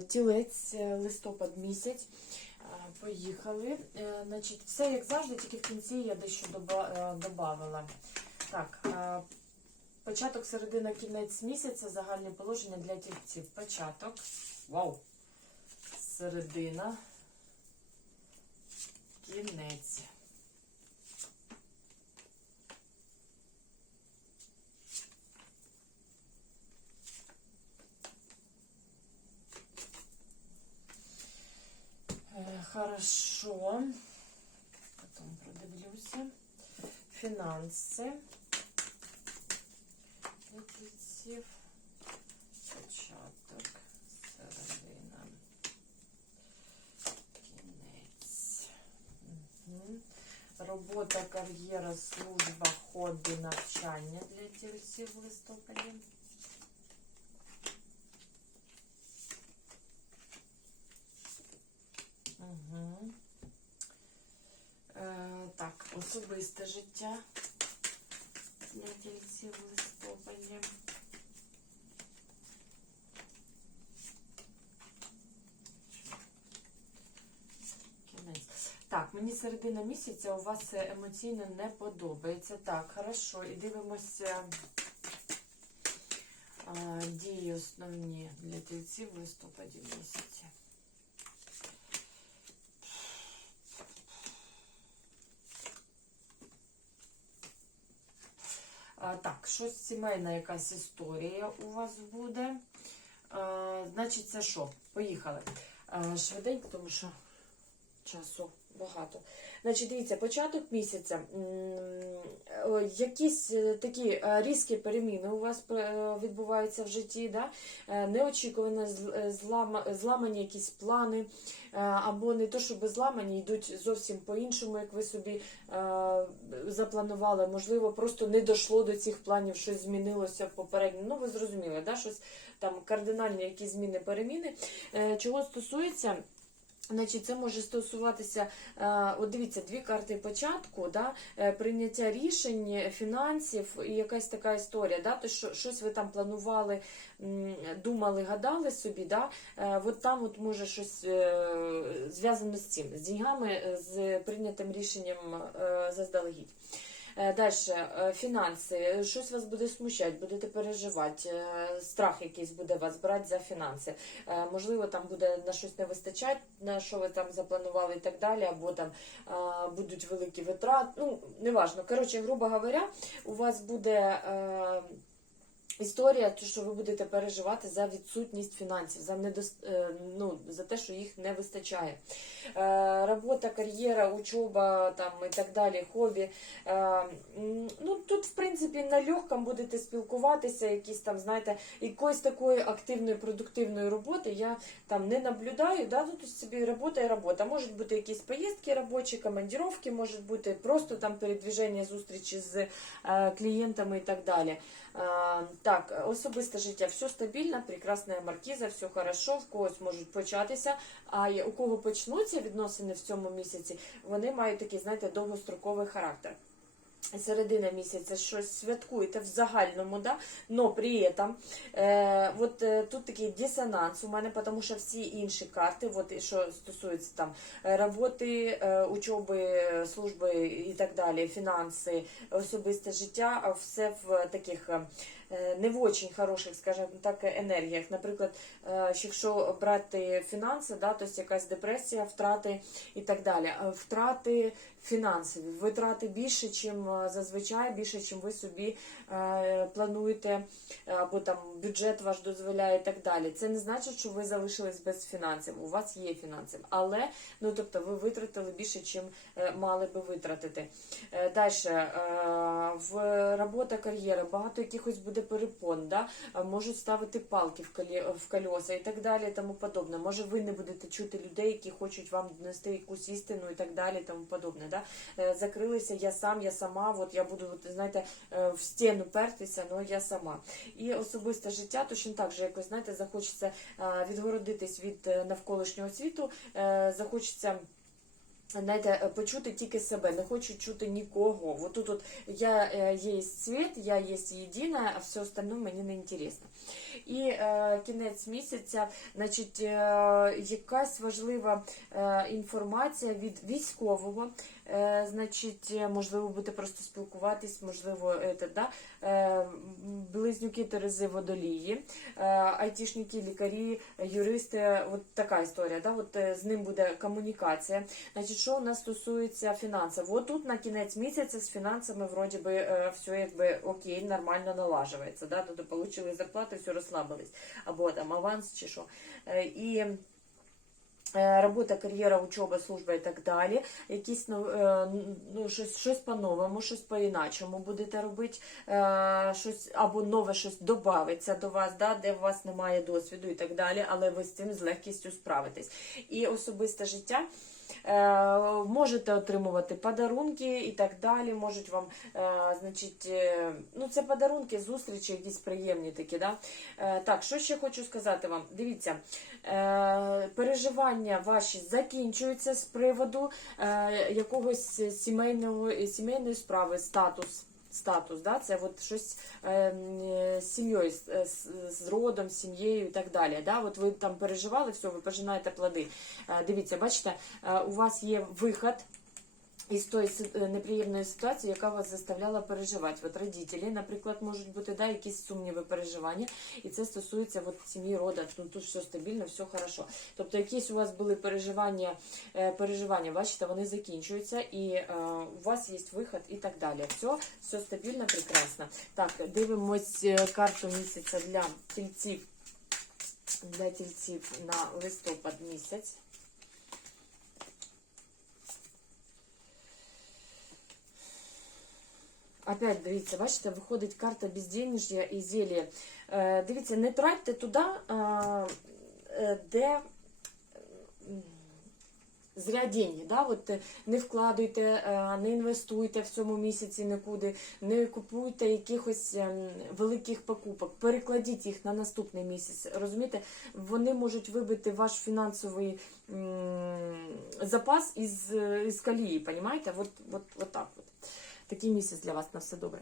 Тілець, е, листопад місяць. Е, Поїхали. Е, Значить, все як завжди, тільки в кінці я дещо додавала. Так, початок, середина, кінець місяця, загальне положення для тільців. Початок. Вау! Середина. Кінець. Хорошо. Потом продивлюся. Фінанси. Репетитів. Початок. Середина. Кінець. Мгм. Робота, кар'єра, служба, хобі, навчання для тільців в листопаді. Особисте життя для тільців листопаді. Так, мені середина місяця у вас емоційно не подобається. Так, хорошо, і дивимося а, дії основні для тільців в листопаді місяці. Так, щось сімейна якась історія у вас буде. Значить, це що? Поїхали. Швиденько, тому що часу багато. Значить, дивіться, початок місяця. Якісь е, такі е, різкі переміни у вас е, відбуваються в житті, да? Е, неочікувано е, злама- зламані якісь плани, е, або не то, щоб зламані, йдуть зовсім по-іншому, як ви собі е, запланували. Можливо, просто не дійшло до цих планів, щось змінилося попередньо. Ну, ви зрозуміли, да? щось там кардинальні якісь зміни, переміни. Е, Чого стосується? Значить, це може стосуватися, е, от дивіться, дві карти початку, да, е, прийняття рішень, фінансів і якась така історія. Да, то що, щось ви там планували, думали, гадали собі, да, е, от там от може щось е, зв'язано з цим, з деньгами, з прийнятим рішенням заздалегідь. Далі, фінанси. Щось вас буде смущати, будете переживати, е, страх якийсь буде вас брати за фінанси. Е, Можливо, там буде на щось не вистачати, на що ви там запланували і так далі, або там е, будуть великі витрати. Ну, неважно. Коротше, грубо говоря, у вас буде. Історія, що ви будете переживати за відсутність фінансів, за недос... е, ну, за те, що їх не вистачає. Е, робота, кар'єра, учоба там і так далі, хобі. Е, ну, тут, в принципі, на легкому будете спілкуватися, якісь там, знаєте, якоїсь такої активної, продуктивної роботи я там не наблюдаю. Да? Ну, тут собі робота і робота. Можуть бути якісь поїздки робочі, командіровки, можуть бути просто там передвіження зустрічі з клієнтами і так далі. Е, Так, особисте життя, все стабільно, прекрасна маркіза, все хорошо, в когось можуть початися. А у кого почнуться відносини в цьому місяці, вони мають такий, знаєте, довгостроковий характер. Середина місяця щось святкуєте в загальному, да? но при этом е, от, е, тут такий дисонанс у мене, тому що всі інші карти, от, що стосується там е, роботи, е, учоби, служби і так далі, фінанси, особисте життя, все в таких е, не в очень хороших, скажімо так, енергіях. Наприклад, е, якщо брати фінанси, да, то якась депресія, втрати і так далі. Е, Втрати фінансові, витрати більше, чим е, зазвичай, більше, чим ви собі е, плануєте, або там бюджет ваш дозволяє і так далі. Це не значить, що ви залишились без фінансів. У вас є фінанси, але ну тобто ви витратили більше, чим е, мали би витратити. Далі в робота кар'єра, багато якихось буде перепон, да? можуть ставити палки в колі в колеса і так далі, тому подобне. Може, ви не будете чути людей, які хочуть вам донести якусь істину і так далі, тому подобне. Да? Е, Закрилися я сам, я сама. От я буду, знаєте, е, в стіну пертися, але я сама. І особисте життя точно так же якось знаєте, захочеться е, відгородитись від навколишнього світу, захочеться. Знаєте, е, почути тільки себе, не хочу чути нікого. Вот тут от я е, є світ, я є єдина, а все остальне мені не інтересно. І е, кінець місяця, значить, е, якась важлива е, інформація від військового. Е, значить, е, можливо, будете просто спілкуватись, можливо, е, да, е, близнюки Терези водолії, айтішники, лікарі, юристи, от така історія. Да, от з ним буде комунікація. Значить, що у нас стосується фінансів? От тут на кінець місяця з фінансами вроді би все якби окей, нормально налажується. Да? Тобто отримали зарплату, все розслабились. Або там аванс чи що. І робота, кар'єра, учоба, служба і так далі. Якісь ну, е, ну, щось, щось по-новому, щось по-іначому будете робити, е, щось або нове щось додається до вас, да, де у вас немає досвіду і так далі, але ви з цим з легкістю справитесь. І особисте життя. Е, можете отримувати подарунки і так далі. Можуть вам, е, значить, е, ну це подарунки, зустрічі, якісь приємні такі. Да? Так, що ще хочу сказати вам? Дивіться, переживання ваші закінчуються з приводу якогось сімейного, сімейної справи, статус. Статус, да, це от щось е, з сім'єю, з, з, родом, з сім'єю і так далі. Да? От ви там переживали, все, ви пожинаєте плоди. Е, Дивіться, бачите, е, у вас є виход із тої е, неприємної ситуації, яка вас заставляла переживати. От родителі, наприклад, можуть бути да, якісь сумніви, переживання, і це стосується от, сім'ї, рода. Ну, тут все стабільно, все хорошо. Тобто, якісь у вас були переживання, е, переживання, бачите, вони закінчуються, і е, у вас є виход і так далі. Все, все стабільно, прекрасно. Так, дивимось е, карту місяця для тільців. Для тільців на листопад місяць. Опять дивіться, бачите, виходить карта безденежжя і зілля. Е, дивіться, не тратьте туди, е, е, де зря деньги. Да? От, не вкладуйте, не інвестуйте в цьому місяці нікуди, не купуйте якихось ем, великих покупок, перекладіть їх на наступний місяць. Розумієте, вони можуть вибити ваш фінансовий запас із, із колії, понімаєте? От, от, от так от. Такий місяць для вас на все добре.